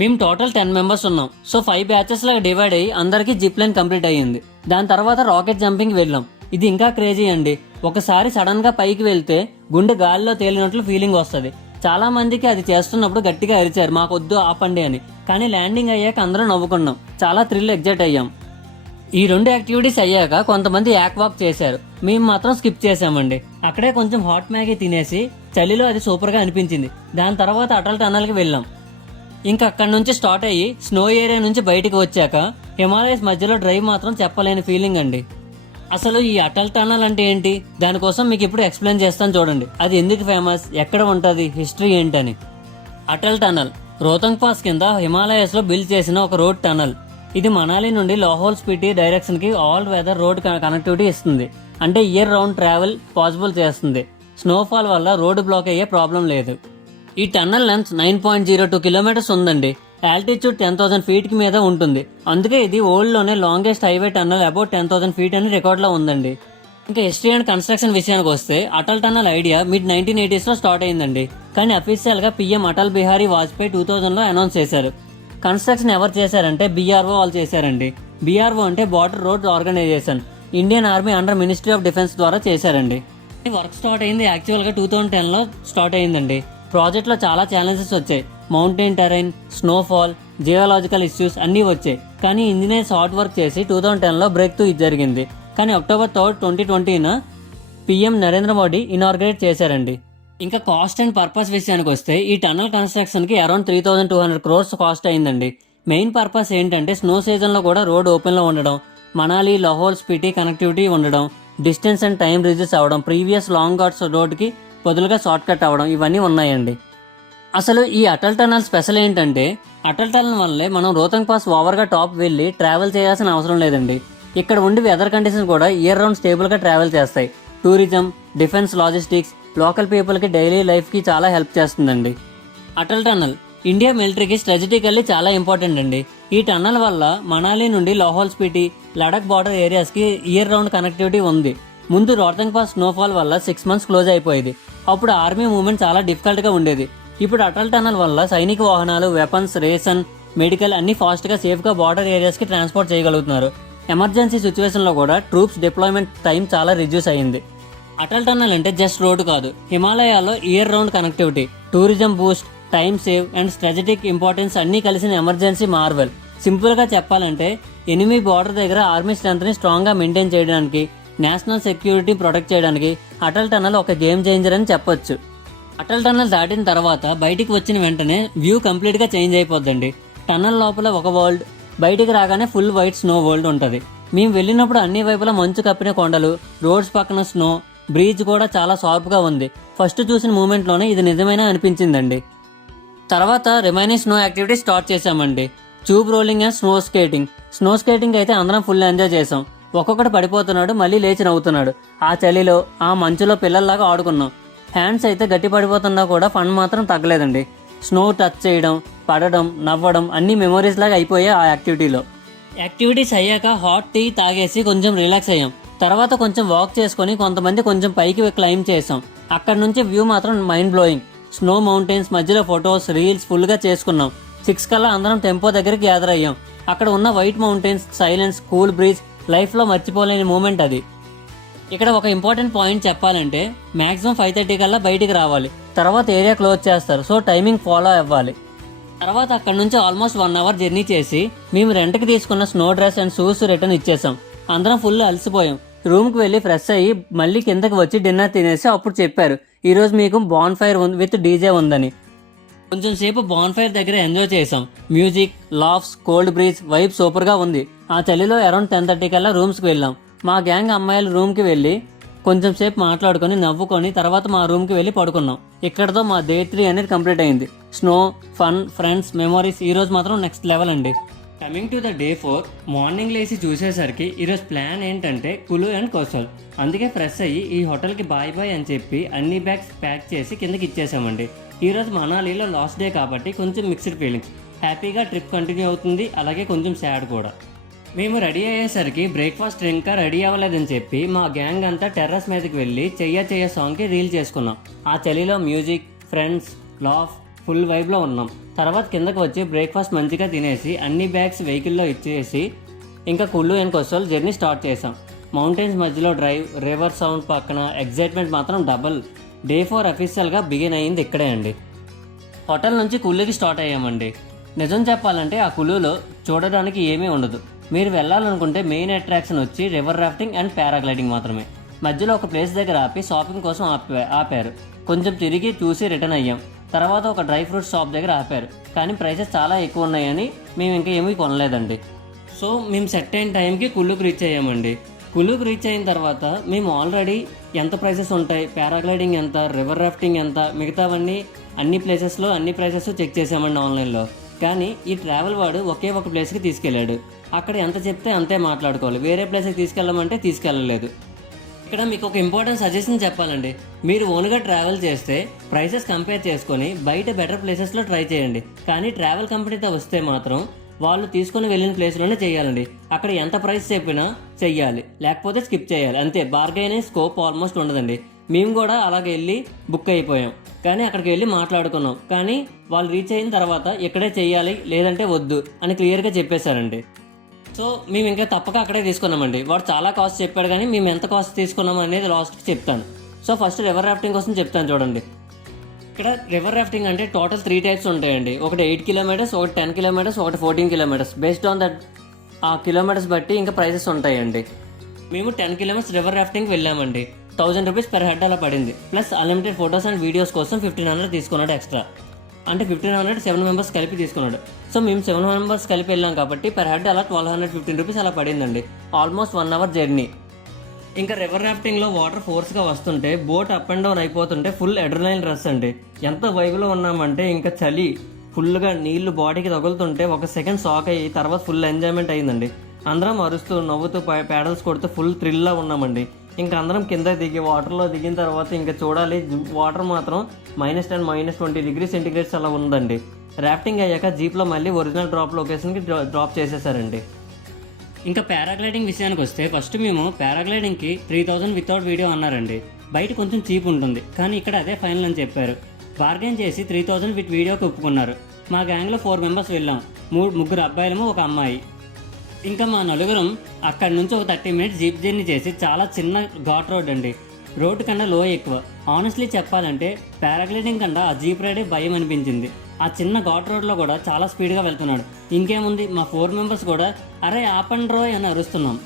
మేము టోటల్ 10 మెంబర్స్ ఉన్నాం. సో 5 బ్యాచెస్ లాగా డివైడ్ అయ్యి అందరికీ జిప్ లైన్ కంప్లీట్ అయ్యింది. దాని తర్వాత రాకెట్ జంపింగ్ వెళ్ళాం. ఇది ఇంకా క్రేజీ అండి. ఒకసారి సడన్ గా పైకి వెళ్తే గుండె గాలిలో తేలినట్లు ఫీలింగ్ వస్తుంది. చాలా మందికి అది చేస్తున్నప్పుడు గట్టిగా అరిచారు, మాకు వద్దు ఆపండి అని. కానీ ల్యాండింగ్ అయ్యాక అందరూ నవ్వుకున్నాం. చాలా థ్రిల్ ఎగ్జైట్ అయ్యాం. ఈ 2 యాక్టివిటీస్ అయ్యాక కొంతమంది యాక్ వాక్ చేశారు. మేము మాత్రం స్కిప్ చేసామండి. అక్కడే కొంచెం హాట్ మ్యాగీ తినేసి చలిలో అది సూపర్ గా అనిపించింది. దాని తర్వాత అటల్ టనల్ కి వెళ్ళాం. ఇంకా అక్కడి నుంచి స్టార్ట్ అయ్యి స్నో ఏరియా నుంచి బయటికి వచ్చాక హిమాలయస్ మధ్యలో డ్రైవ్ మాత్రం చెప్పలేని ఫీలింగ్ అండి. అసలు ఈ అటల్ టనల్ అంటే ఏంటి, దానికోసం మీకు ఇప్పుడు ఎక్స్ప్లెయిన్ చేస్తాను చూడండి. అది ఎందుకు ఫేమస్, ఎక్కడ ఉంటుంది, హిస్టరీ ఏంటని. అటల్ టనల్ రోహతంగ్ పాస్ కింద హిమాలయస్ లో బిల్డ్ చేసిన ఒక రోడ్ టనల్. ఇది మనాలి నుండి లాహోల్ స్పిటి డైరెక్షన్ కి ఆల్ వెదర్ రోడ్ కనెక్టివిటీ ఇస్తుంది. అంటే ఇయర్ రౌండ్ ట్రావెల్ పాసిబుల్ చేస్తుంది. స్నోఫాల్ వల్ల రోడ్డు బ్లాక్ అయ్యే ప్రాబ్లం లేదు. ఈ టన్నల్ లెంత్ 9.02 కిలోమీటర్స్ ఉందండి. ఆల్టిట్యూడ్ 10,000 ఫీట్ కి మీద ఉంటుంది. అందుకే ఇది వరల్డ్ లోనే longest highway tunnel about 10,000 feet అని రికార్డ్ లో ఉందండి. ఇంకా హిస్టరీ అండ్ కన్స్ట్రక్షన్ విషయానికి వస్తే Atal tunnel idea mid 1980s లో స్టార్ట్ అయిందండి. కానీ అఫీషియల్ గా పీఎం అటల్ బిహారీ వాజ్పేయి 2000 లో అనౌన్స్ చేశారు. కన్స్ట్రక్షన్ ఎవరు చేశారంటే BRO వాళ్ళు చేశారండి. BRO అంటే Border Road Organisation. Indian Army under Ministry of Defence ద్వారా చేశారండి. వర్క్ స్టార్ట్ అయింది యాక్చువల్ గా 2010 లో స్టార్ట్ అయిందండి. ప్రాజెక్ట్ లో చాలా ఛాలెంజెస్ వచ్చాయి. Mountain terrain, snowfall, geological issues అన్నీ వచ్చాయి. కానీ ఇంజనీర్స్ హార్డ్ వర్క్ చేసి 2010 లో బ్రేక్ త్రూ జరిగింది. కానీ October 3, 2020న పీఎం నరేంద్ర మోడీ ఇనార్గరేట్ చేశారండి. ఇంకా కాస్ట్ అండ్ పర్పస్ విషయానికి వస్తే ఈ టనల్ కన్స్ట్రక్షన్ కి అరౌండ్ 3,200 crores కాస్ట్ అయిందండి. మెయిన్ పర్పస్ ఏంటంటే స్నో సీజన్ లో కూడా రోడ్ ఓపెన్ లో ఉండడం, మనాలి లాహోల్ స్పిటి కనెక్టివిటీ ఉండడం, డిస్టెన్స్ అండ్ టైం రిడ్యూస్ అవ్వడం, ప్రీవియస్ లాంగ్ ఘాట్స్ రోడ్ కి బదులుగా షార్ట్ కట్ అవ్వడం, ఇవన్నీ ఉన్నాయండి. అసలు ఈ అటల్ టనల్ స్పెషల్ ఏంటంటే అటల్ టనల్ వల్లే మనం రోహతంగ్ పాస్ ఓవర్గా టాప్ వెళ్ళి ట్రావెల్ చేయాల్సిన అవసరం లేదండి. ఇక్కడ ఉండి వెదర్ కండిషన్స్ కూడా ఇయర్ రౌండ్ స్టేబుల్ గా ట్రావెల్ చేస్తాయి. Tourism, defence, logistics, local people కి డైలీ లైఫ్ కి చాలా హెల్ప్ చేస్తుందండి. అటల్ టనల్ ఇండియా మిలిటరీకి స్ట్రాటజికల్లీ చాలా ఇంపార్టెంట్ అండి. ఈ టనల్ వల్ల మనాలి నుండి లాహోల్ స్పిటి, లడాక్ బార్డర్ ఏరియాస్ కి ఇయర్ రౌండ్ కనెక్టివిటీ ఉంది. ముందు రోహతంగ్ పాస్ స్నోఫాల్ వల్ల 6 months క్లోజ్ అయిపోయేది. అప్పుడు ఆర్మీ మూవ్మెంట్ చాలా డిఫికల్ట్ గా ఉండేది. ఇప్పుడు అటల్ టనల్ వల్ల సైనిక వాహనాలు, వెపన్స్, రేషన్, మెడికల్ అన్ని ఫాస్ట్ గా సేఫ్ గా బార్డర్ ఏరియాస్ కి ట్రాన్స్పోర్ట్ చేయగలుగుతున్నారు. ఎమర్జెన్సీ సిచ్యువేషన్ లో కూడా ట్రూప్స్ డిప్లాయ్మెంట్ టైం చాలా రిడ్యూస్ అయింది. అటల్ టనల్ అంటే జస్ట్ రోడ్ కాదు, హిమాలయాల్లో year round connectivity, tourism Boost, time save and strategic importance అన్ని కలిసిన ఎమర్జెన్సీ మార్వెల్. సింపుల్ గా చెప్పాలంటే ఎనిమీ బార్డర్ దగ్గర ఆర్మీ స్ట్రెంత్ ని స్ట్రాంగ్ గా మెయింటైన్ చేయడానికి, నేషనల్ సెక్యూరిటీ ప్రొటెక్ట్ చేయడానికి అటల్ టనల్ ఒక గేమ్ చేంజర్ అని చెప్పొచ్చు. అటల్ టనల్ దాటిన తర్వాత బయటికి వచ్చిన వెంటనే వ్యూ కంప్లీట్ గా చేంజ్ అయిపోద్దండి. టనల్ లోపల ఒక వరల్డ్, బయటికి రాగానే ఫుల్ వైట్ స్నో వరల్డ్ ఉంటుంది. మేము వెళ్ళినప్పుడు అన్ని వైపులా మంచు కప్పిన కొండలు, రోడ్స్ పక్కన స్నో, బ్రిడ్జ్ కూడా చాలా షార్ప్ గా ఉంది. ఫస్ట్ చూసిన మూమెంట్ లోనే ఇది నిజమైన అనిపించిందండి. తర్వాత రిమైనింగ్ స్నో యాక్టివిటీ స్టార్ట్ చేశామండి. Tube rolling and snow skating. Snow skating అయితే అందరం ఫుల్ ఎంజాయ్ చేసాం. ఒక్కొక్కటి పడిపోతున్నాడు, మళ్ళీ లేచి నవ్వుతున్నాడు. ఆ చలిలో, ఆ మంచులో పిల్లల్లాగా ఆడుకున్నాం. హ్యాండ్స్ అయితే గట్టి పడిపోతున్నా కూడా ఫన్ మాత్రం తగ్గలేదండి. స్నో టచ్ చేయడం, పడడం, నవ్వడం అన్ని మెమరీస్ లాగా అయిపోయాయి ఆ యాక్టివిటీలో. యాక్టివిటీస్ అయ్యాక హాట్ టీ తాగేసి కొంచెం రిలాక్స్ అయ్యాం. తర్వాత కొంచెం వాక్ చేసుకుని కొంతమంది కొంచెం పైకి క్లైంబ్ చేసాం. అక్కడ నుంచి వ్యూ మాత్రం మైండ్ బ్లోయింగ్. స్నో మౌంటైన్స్ మధ్యలో ఫొటోస్, రీల్స్ ఫుల్ గా చేసుకున్నాం. 6 కల్లా అందరం టెంపో దగ్గరికి గ్యాదర్ అయ్యాం. అక్కడ ఉన్న white mountains, silence, cool breeze life లో మర్చిపోలేని మూమెంట్ అది. ఇక్కడ ఒక ఇంపార్టెంట్ పాయింట్ చెప్పాలంటే మాక్సిమం 5:30 కల్లా బయటికి రావాలి. తర్వాత ఏరియా క్లోజ్ చేస్తారు, సో టైమింగ్ ఫాలో అవ్వాలి. తర్వాత అక్కడ నుంచి ఆల్మోస్ట్ 1 hour జర్నీ చేసి మేము రెంట్కి తీసుకున్న snow dress and shoes return ఇచ్చేసాం. అందరం ఫుల్ అలసిపోయాం. రూమ్కి వెళ్ళి ఫ్రెష్ అయ్యి మళ్ళీ కిందకి వచ్చి డిన్నర్ తినేసి అప్పుడు చెప్పారు, ఈరోజు మీకు బాన్ ఫైర్ విత్ డీజే ఉందని. కొంచెం సేపు బాన్ ఫైర్ దగ్గర ఎంజాయ్ చేసాం. Music, laughs, cold breeze vibe super గా ఉంది. ఆ చలిలో అరౌండ్ 10:30 కల్లా రూమ్స్కి వెళ్ళాం. మా గ్యాంగ్ అమ్మాయిలు రూమ్కి వెళ్ళి కొంచెం సేపు మాట్లాడుకొని నవ్వుకొని తర్వాత మా రూమ్కి వెళ్ళి పడుకున్నాం. ఇక్కడతో మా డే 3 అనేది కంప్లీట్ అయింది. స్నో, ఫన్, ఫ్రెండ్స్, మెమరీస్ ఈ రోజు మాత్రం నెక్స్ట్ లెవెల్ అండి. Coming to the day 4, morning లేసి చూసేసరికి ఈరోజు ప్లాన్ ఏంటంటే కులు అండ్ కోసల్. అందుకే ఫ్రెష్ అయ్యి ఈ హోటల్కి బాయ్ బాయ్ అని చెప్పి అన్ని బ్యాగ్స్ ప్యాక్ చేసి కిందకి ఇచ్చేసామండి. ఈరోజు మనాలిలో లాస్ట్ డే కాబట్టి కొంచెం మిక్స్డ్ ఫీలింగ్స్. హ్యాపీగా ట్రిప్ కంటిన్యూ అవుతుంది, అలాగే కొంచెం సాడ్ కూడా. మేము రెడీ అయ్యేసరికి బ్రేక్ఫాస్ట్ ఇంకా రెడీ అవ్వలేదని చెప్పి మా గ్యాంగ్ అంతా టెర్రస్ మీదకి వెళ్ళి చెయ్య సాంగ్కి రీల్ చేసుకున్నాం. ఆ చలిలో మ్యూజిక్, ఫ్రెండ్స్, లాఫ్, ఫుల్ వైబ్లో ఉన్నాం. తర్వాత కిందకి వచ్చి బ్రేక్ఫాస్ట్ మంచిగా తినేసి అన్ని బ్యాగ్స్ వెహికల్లో ఇచ్చేసి ఇంకా కుల్లు అండ్ కోస్టల్ జర్నీ స్టార్ట్ చేసాం. మౌంటైన్స్ మధ్యలో డ్రైవ్, రివర్ సౌండ్ పక్కన ఎగ్జైట్మెంట్ మాత్రం డబల్. డే 4 అఫీషియల్గా బిగిన్ అయ్యింది ఇక్కడే అండి. హోటల్ నుంచి కుల్లుకి స్టార్ట్ అయ్యామండి. నిజం చెప్పాలంటే ఆ కుల్లులో చూడడానికి ఏమీ ఉండదు. మీరు వెళ్ళాలనుకుంటే మెయిన్ అట్రాక్షన్ వచ్చి రివర్ రాఫ్టింగ్ అండ్ పారాగ్లైడింగ్ మాత్రమే. మధ్యలో ఒక ప్లేస్ దగ్గర ఆపి షాపింగ్ కోసం ఆపారు. కొంచెం తిరిగి చూసి రిటర్న్ అయ్యాం. తర్వాత ఒక డ్రై ఫ్రూట్స్ షాప్ దగ్గర ఆపారు, కానీ ప్రైసెస్ చాలా ఎక్కువ ఉన్నాయని మేము ఇంకా ఏమీ కొనలేదండి. సో మేము సెట్ అయిన టైంకి కుల్లుకు రీచ్ అయ్యామండి. కులుకు రీచ్ అయిన తర్వాత మేము ఆల్రెడీ ఎంత ప్రైసెస్ ఉంటాయి, పారాగ్లైడింగ్ ఎంత, రివర్ రాఫ్టింగ్ ఎంత, మిగతావన్నీ అన్ని ప్లేసెస్లో అన్ని ప్రైసెస్ చెక్ చేసామండి ఆన్లైన్లో. కానీ ఈ ట్రావెల్ వాడు ఒకే ఒక ప్లేస్కి తీసుకెళ్ళాడు. అక్కడ ఎంత చెప్తే అంతే మాట్లాడుకోవాలి, వేరే ప్లేస్కి తీసుకెళ్ళమంటే తీసుకెళ్ళలేదు. ఇక్కడ మీకు ఒక ఇంపార్టెంట్ సజెషన్ చెప్పాలండి. మీరు ఓన్గా ట్రావెల్ చేస్తే ప్రైసెస్ కంపేర్ చేసుకొని బయట బెటర్ ప్లేసెస్లో ట్రై చేయండి. కానీ ట్రావెల్ కంపెనీతో వస్తే మాత్రం వాళ్ళు తీసుకొని వెళ్ళిన ప్లేస్లోనే చేయాలండి. అక్కడ ఎంత ప్రైస్ చెప్పినా చెయ్యాలి, లేకపోతే స్కిప్ చేయాలి, అంతే. బార్గెన్ స్కోప్ ఆల్మోస్ట్ ఉండదండి. మేము కూడా అలాగే వెళ్ళి బుక్ అయిపోయాం, కానీ అక్కడికి వెళ్ళి మాట్లాడుకున్నాం. కానీ వాళ్ళు రీచ్ అయిన తర్వాత ఇక్కడే చెయ్యాలి లేదంటే వద్దు అని క్లియర్గా చెప్పేశారండి. సో మేము ఇంకా తప్పక అక్కడే తీసుకున్నామండి. వాడు చాలా కాస్ట్ చెప్పాడు, కానీ మేము ఎంత కాస్ట్ తీసుకున్నాం అనేది లాస్ట్కి చెప్తాను. సో ఫస్ట్ రివర్ రాఫ్టింగ్ కోసం చెప్తాను చూడండి. ఇక్కడ రివర్ రాఫ్టింగ్ అంటే టోటల్ 3 టైప్స్ ఉంటాయండి. ఒకటి 8 కిలోమీటర్స్, ఒకటి 10 కిలోమీటర్స్, ఒకటి 14 కిలోమీటర్స్. బేస్డ్ ఆన్ దట్ ఆ కిలోమీటర్స్ బట్టి ఇంకా ప్రైసెస్ ఉంటాయండి. మేము 10 కిలోమీటర్స్ రివర్ రాఫ్టింగ్కి వెళ్ళామండి. 1000 రూపీస్ పెర్ హెడ్ అలా పడింది. Plus unlimited photos and videos కోసం 1500 తీసుకున్నాడు ఎక్స్ట్రా. అంటే 1500 7 మెంబర్స్ కలిపి తీసుకున్నాడు. సో మేము 7 మెంబర్స్ కలిపి వెళ్ళాం కాబట్టి పెర్ హెడ్ అలా 1215 రూపీస్ అలా పడిందండి. Almost 1 hour journey. ఇంకా రివర్ రాఫ్టింగ్లో వాటర్ ఫోర్స్గా వస్తుంటే బోట్ అప్ అండ్ డౌన్ అయిపోతుంటే ఫుల్ అడ్రినలిన్ రష్ అండి. ఎంత వైబ్లో ఉన్నామంటే ఇంకా చలి ఫుల్గా నీళ్లు బాడీకి తగులుతుంటే ఒక సెకండ్ షాక్ అయ్యి తర్వాత ఫుల్ ఎంజాయ్మెంట్ అయిందండి. అందరం అరుస్తూ నవ్వుతూ ప్యాడల్స్ కొడుతూ ఫుల్ థ్రిల్లా ఉన్నామండి. ఇంకా అందరం కింద దిగి వాటర్లో దిగిన తర్వాత ఇంకా చూడాలి, వాటర్ మాత్రం -10 -20 డిగ్రీ సెంటిగ్రేడ్స్ అలా ఉందండి. రాఫ్టింగ్ అయ్యాక జీప్లో మళ్ళీ ఒరిజినల్ డ్రాప్ లొకేషన్కి డ్రాప్ చేసేసారండి. ఇంకా పారాగ్లైడింగ్ విషయానికి వస్తే ఫస్ట్ మేము పారాగ్లైడింగ్కి 3000 వితౌట్ వీడియో అన్నారండి. బయట కొంచెం చీప్ ఉంటుంది, కానీ ఇక్కడ అదే ఫైనల్ అని చెప్పారు. బార్గెన్ చేసి 3000 విత్ వీడియోకి ఒప్పుకున్నారు. మా గ్యాంగ్లో 4 మెంబర్స్ వెళ్ళాం. ముగ్గురు అబ్బాయిలము, ఒక అమ్మాయి. ఇంకా మా నలుగురం అక్కడి నుంచి ఒక 30 మినిట్స్ జీప్ జర్నీ చేసి చాలా చిన్న ఘాట్ రోడ్ అండి. రోడ్డు కన్నా లో ఎక్కువ. ఆనెస్ట్లీ చెప్పాలంటే పారాగ్లైడింగ్ కన్నా ఆ జీప్ రైడే భయం అనిపించింది. ఆ చిన్న ఘాట్ రోడ్లో కూడా చాలా స్పీడ్గా వెళ్తున్నాడు. ఇంకేముంది, మా 4 మెంబర్స్ కూడా అరే ఆపండి రోయ్ అని అరుస్తున్నాం.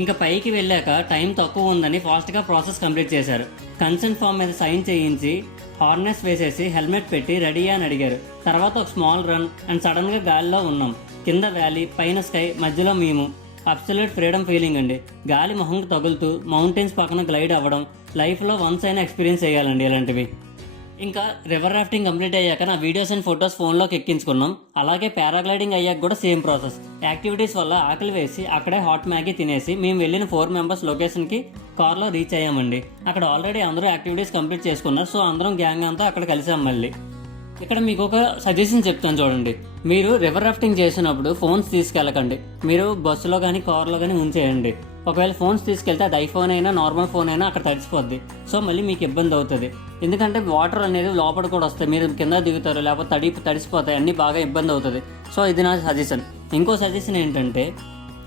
ఇంకా పైకి వెళ్ళాక టైం తక్కువ ఉందని ఫాస్ట్గా ప్రాసెస్ కంప్లీట్ చేశారు. కన్సెంట్ ఫామ్ మీద సైన్ చేయించి హార్నెస్ వేసేసి హెల్మెట్ పెట్టి రెడీ అని అడిగారు. తర్వాత ఒక స్మాల్ రన్ అండ్ సడన్గా గాలిలో ఉన్నాం. కింద వ్యాలీ, పైన స్కై, మధ్యలో మేము. అబ్సల్యూట్ ఫ్రీడమ్ ఫీలింగ్ అండి. గాలి మొహంకి తగులుతూ మౌంటైన్స్ పక్కన గ్లైడ్ అవ్వడం లైఫ్లో వన్స్ అయినా ఎక్స్పీరియన్స్ చేయాలండి ఇలాంటివి. ఇంకా రివర్ రాఫ్టింగ్ కంప్లీట్ అయ్యాక నా వీడియోస్ అండ్ ఫొటోస్ ఫోన్లోకి ఎక్కించుకున్నాం. అలాగే పారాగ్లైడింగ్ అయ్యాక కూడా సేమ్ ప్రాసెస్. యాక్టివిటీస్ వల్ల ఆకలి వేసి అక్కడే హాట్ మ్యాగీ తినేసి మేము వెళ్ళిన 4 మెంబర్స్ లొకేషన్కి కార్లో రీచ్ అయ్యామండి. అక్కడ ఆల్రెడీ అందరూ యాక్టివిటీస్ కంప్లీట్ చేసుకున్నారు. సో అందరం గ్యాంగ్ అంతా అక్కడ కలిసాం మళ్ళీ. ఇక్కడ మీకు ఒక సజెషన్ చెప్తాను చూడండి. మీరు రివర్ రాఫ్టింగ్ చేసినప్పుడు ఫోన్స్ తీసుకెళ్ళకండి. మీరు బస్సులో కానీ కార్లో కానీ ఉంచేయండి. ఒకవేళ ఫోన్స్ తీసుకెళ్తే అది ఐఫోన్ అయినా నార్మల్ ఫోన్ అయినా అక్కడ తడిసిపోద్ది. సో మళ్ళీ మీకు ఇబ్బంది అవుతుంది. ఎందుకంటే వాటర్ అనేది లోపల కూడా వస్తాయి, మీరు కింద దిగుతారు, లేకపోతే తడిసిపోతాయి, అన్నీ బాగా ఇబ్బంది అవుతుంది. సో ఇది నా సజెషన్. ఇంకో సజెషన్ ఏంటంటే,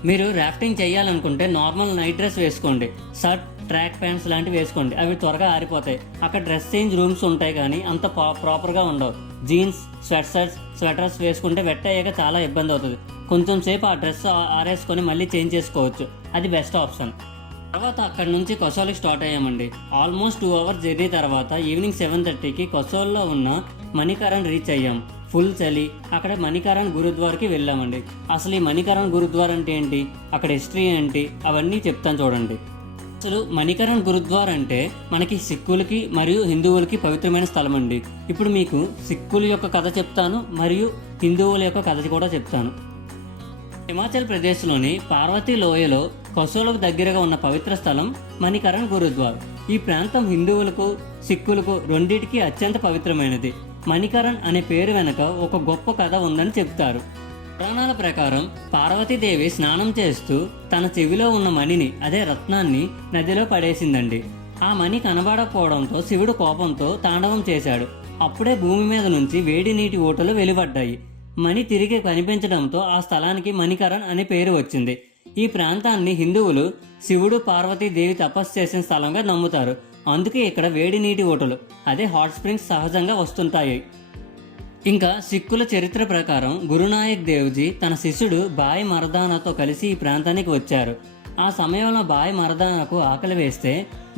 మీరు రాఫ్టింగ్ చేయాలనుకుంటే నార్మల్ నైట్ డ్రెస్ వేసుకోండి. షర్ట్, ట్రాక్ ప్యాంట్స్ లాంటివి వేసుకోండి. అవి త్వరగా ఆరిపోతాయి. అక్కడ డ్రెస్ చేంజ్ రూమ్స్ ఉంటాయి, కానీ అంత ప్రాపర్గా ఉండవు. జీన్స్, స్వెటర్స్ వేసుకుంటే వెట్ అయ్యాక చాలా ఇబ్బంది అవుతుంది. కొంచెం సేపు ఆ డ్రెస్ ఆరేసుకొని మళ్ళీ చేంజ్ చేసుకోవచ్చు. అది బెస్ట్ ఆప్షన్. తర్వాత అక్కడి నుంచి కొసోల్కి స్టార్ట్ అయ్యామండి. ఆల్మోస్ట్ 2 అవర్స్ జర్నీ తర్వాత ఈవినింగ్ 7:30కి కొసోల్లో ఉన్న మణికరణ్ రీచ్ అయ్యాం. ఫుల్ చలి. అక్కడ మణికరణ్ గురుద్వార్కి వెళ్ళామండి. అసలు ఈ మణికరణ్ గురుద్వార్ అంటే ఏంటి, అక్కడ హిస్టరీ ఏంటి, అవన్నీ చెప్తాను చూడండి. అసలు మణికరణ్ గురుద్వార్ అంటే మనకి సిక్కులకి మరియు హిందువులకి పవిత్రమైన స్థలం అండి. ఇప్పుడు మీకు సిక్కుల యొక్క కథ చెప్తాను, మరియు హిందువుల యొక్క కథ కూడా చెప్తాను. హిమాచల్ ప్రదేశ్లోని పార్వతీ లోయలో కొసోలకు దగ్గరగా ఉన్న పవిత్ర స్థలం మణికరణ్ గురుద్వార్. ఈ ప్రాంతం హిందువులకు, సిక్కులకు రెండింటికి అత్యంత పవిత్రమైనది. మణికరణ్ అనే పేరు వెనుక ఒక గొప్ప కథ ఉందని చెప్తారు. పురాణాల ప్రకారం పార్వతీదేవి స్నానం చేస్తూ తన చెవిలో ఉన్న మణిని, అదే రత్నాన్ని, నదిలో పడేసిందండి. ఆ మణి కనబడకపోవడంతో శివుడు కోపంతో తాండవం చేశాడు. అప్పుడే భూమి మీద నుంచి వేడి నీటి ఊటలు వెలువడ్డాయి. మణి తిరిగి కనిపించడంతో ఆ స్థలానికి మణికరణ్ అనే పేరు వచ్చింది. ఈ ప్రాంతాన్ని హిందువులు శివుడు, పార్వతీదేవి తపస్సు చేసిన స్థలంగా నమ్ముతారు. అందుకే ఇక్కడ వేడి నీటి ఊటలు, అదే హాట్ స్ప్రింగ్స్ సహజంగా వస్తుంటాయి. ఇంకా సిక్కుల చరిత్ర ప్రకారం గురునాయక్ దేవ్జీ తన శిష్యుడు బాయ్ మర్దానాతో కలిసి ఈ ప్రాంతానికి వచ్చారు. ఆ సమయంలో బాయ్ మర్దానాకు ఆకలి వేస్తే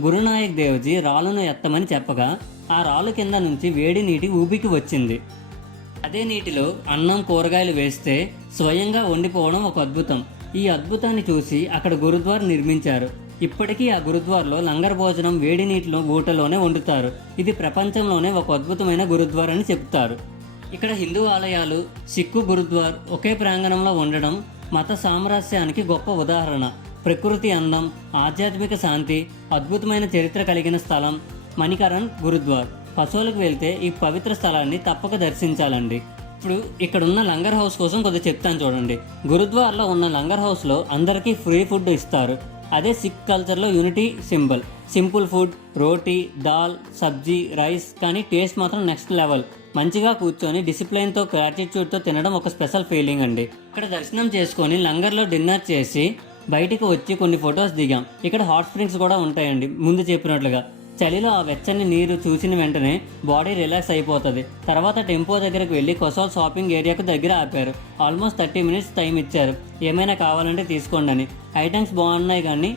గురునాయక్ దేవ్జీ రాళ్ళను ఎత్తమని చెప్పగా ఆ రాళ్ళు కింద నుంచి వేడి నీటి ఊబికి వచ్చింది. అదే నీటిలో అన్నం, కూరగాయలు వేస్తే స్వయంగా వండిపోవడం ఒక అద్భుతం. ఈ అద్భుతాన్ని చూసి అక్కడ గురుద్వార్ నిర్మించారు. ఇప్పటికీ ఆ గురుద్వార్లో లంగర్ భోజనం వేడి నీటిలో ఊటలోనే వండుతారు. ఇది ప్రపంచంలోనే ఒక అద్భుతమైన గురుద్వార్ అని చెప్తారు. ఇక్కడ హిందూ ఆలయాలు, సిక్కు గురుద్వార్ ఒకే ప్రాంగణంలో ఉండడం మత సామరస్యానికి గొప్ప ఉదాహరణ. ప్రకృతి అందం, ఆధ్యాత్మిక శాంతి, అద్భుతమైన చరిత్ర కలిగిన స్థలం మణికరణ్ గురుద్వార్. పశువులకు వెళ్తే ఈ పవిత్ర స్థలాన్ని తప్పక దర్శించాలండి. ఇప్పుడు ఇక్కడ ఉన్న లంగర్ హౌస్ కోసం కొద్దిగా చెప్తాను చూడండి. గురుద్వార్లో ఉన్న లంగర్ హౌస్లో అందరికీ ఫ్రీ ఫుడ్ ఇస్తారు. అదే సిక్ కల్చర్లో యూనిటీ సింబల్. సింపుల్ ఫుడ్, రోటీ, దాల్, సబ్జీ, రైస్, కానీ టేస్ట్ మాత్రం నెక్స్ట్ లెవెల్. మంచిగా కూర్చొని డిసిప్లైన్తో, గ్రాటిట్యూడ్తో తినడం ఒక స్పెషల్ ఫీలింగ్ అండి. ఇక్కడ దర్శనం చేసుకొని లంగర్లో డిన్నర్ చేసి బయటికి వచ్చి కొన్ని ఫొటోస్ దిగాం. ఇక్కడ హాట్ స్ప్రింగ్స్ కూడా ఉంటాయండి. ముందు చెప్పినట్లుగా చలిలో ఆ వెచ్చని నీరు చూసిన వెంటనే బాడీ రిలాక్స్ అయిపోతుంది. తర్వాత టెంపో దగ్గరకు వెళ్ళి కొసాల్ షాపింగ్ ఏరియాకు దగ్గర ఆపారు. ఆల్మోస్ట్ 30 మినిట్స్ టైం ఇచ్చారు. ఏమైనా కావాలంటే తీసుకోండి అని. ఐటమ్స్ బాగున్నాయి కానీ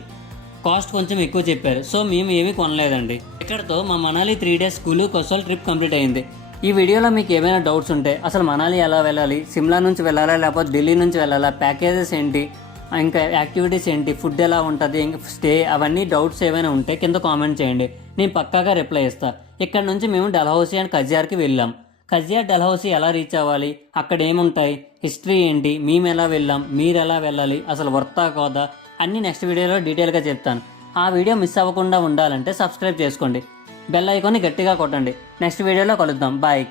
కాస్ట్ కొంచెం ఎక్కువ చెప్పారు. సో మేము ఏమీ కొనలేదండి. ఇక్కడతో మా Manali 3 days Kullu Kasol trip complete అయింది. ఈ వీడియోలో మీకు ఏమైనా డౌట్స్ ఉంటే, అసలు మనాలి ఎలా వెళ్ళాలి, సిమ్లా నుంచి వెళ్ళాలా లేకపోతే ఢిల్లీ నుంచి వెళ్ళాలా, ప్యాకేజెస్ ఏంటి, ఇంకా యాక్టివిటీస్ ఏంటి, ఫుడ్ ఎలా ఉంటుంది, ఇంకా స్టే, అవన్నీ డౌట్స్ ఏమైనా ఉంటే కింద కామెంట్ చేయండి. నేను పక్కాగా రిప్లై ఇస్తాను. ఇక్కడ నుంచి మేము డల్హౌసీ అండ్ కజియార్కి వెళ్ళాం. కజియార్ డల్హౌసీ ఎలా రీచ్ అవ్వాలి, అక్కడ ఏముంటాయి, హిస్టరీ ఏంటి, మేము ఎలా వెళ్ళాం, మీరు ఎలా వెళ్ళాలి, అసలు వర్తా కాదా, అన్నీ నెక్స్ట్ వీడియోలో డీటెయిల్గా చెప్తాను. ఆ వీడియో మిస్ అవ్వకుండా ఉండాలంటే సబ్స్క్రైబ్ చేసుకోండి. బెల్ ఐకాన్ని గట్టిగా కొట్టండి. నెక్స్ట్ వీడియోలో కలుద్దాం. బాయ్.